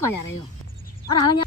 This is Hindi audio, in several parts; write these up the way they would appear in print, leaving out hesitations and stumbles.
कहाँ जा रहे हो? और हमें यहाँ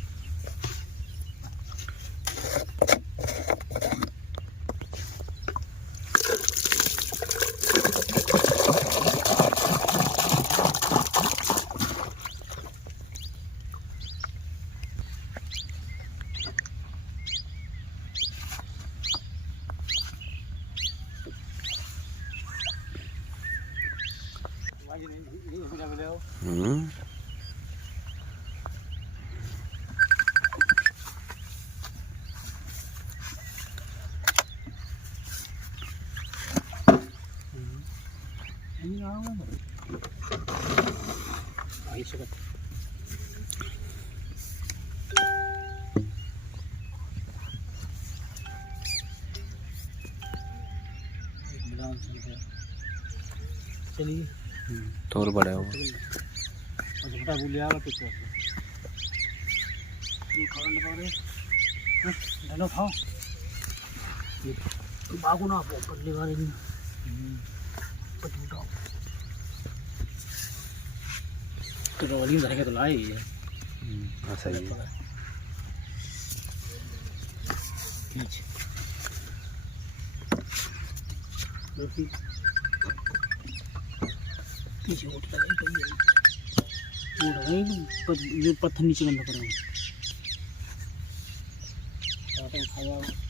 चलिए तोर बड़ा हो छोटा बुलिया वाला पिक्चर ये करंट मारे डालो खाओ ये बागु ना पकड़ ले वाले नहीं पटुटाओ तो रोली में धरेंगे तो लाए ये सही है पीछे उठ लगे ये पत्थर नीचे बंद करेंगे खाया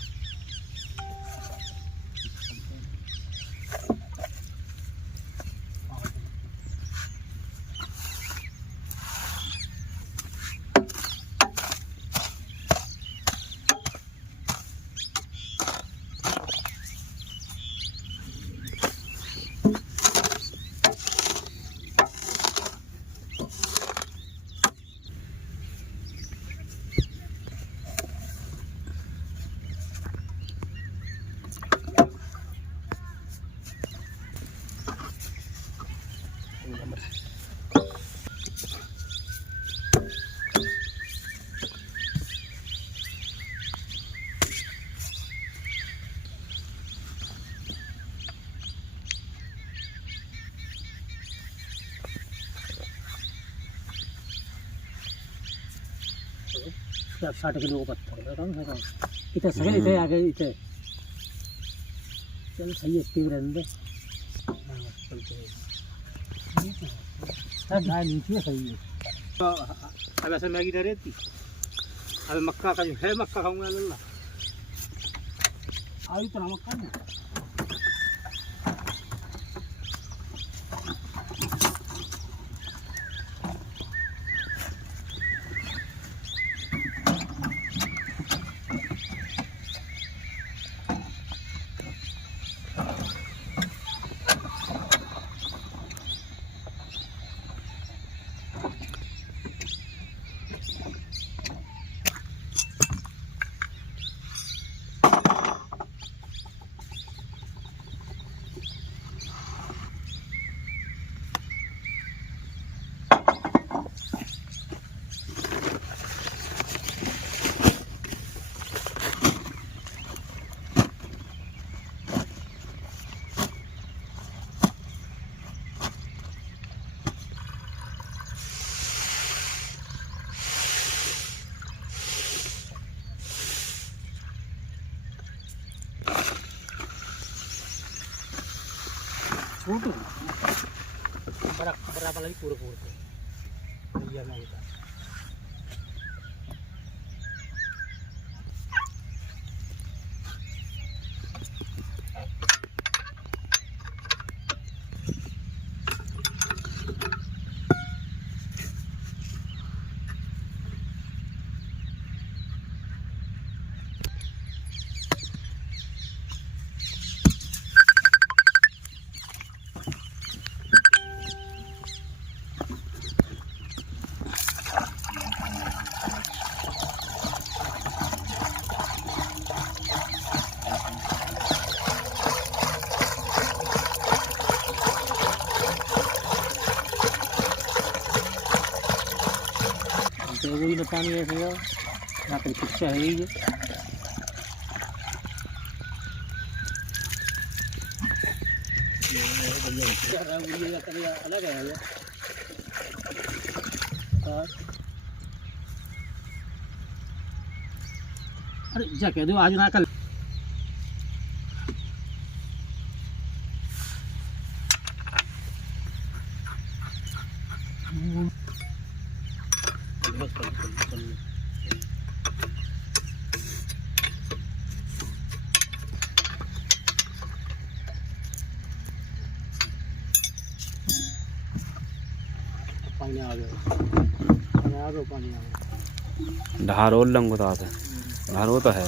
आप 60 किलो का पत्थर इतना सही इतने आगे इतने चलो सही है स्पीड रहने सर ना नीचे सही है तो अब ऐसे मैगी डर रहती अब मक्का का है मक्का खाऊंगा अल्लाह आई तो मक्का नहीं छोटू बड़ा वाला ही पूरे पूरे ये ना होता वही ना पानी ऐसे यहाँ पर कुछ है ही अलग है अरे जा कह दो आज ना कल पानी आ गया पानी आ गया ढारोल लंग होता है ढारो तो है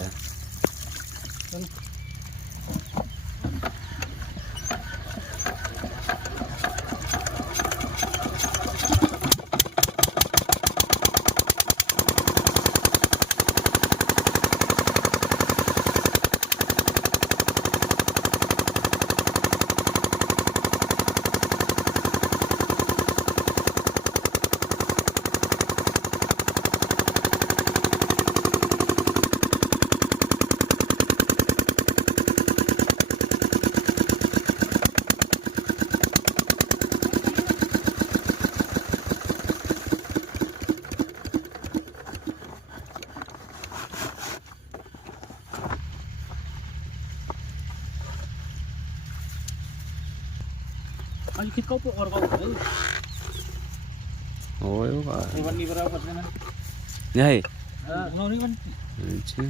आज कित का और बात है ओए वाह ये बन्नी बराबर करने में नहीं हां नहीं बन अच्छा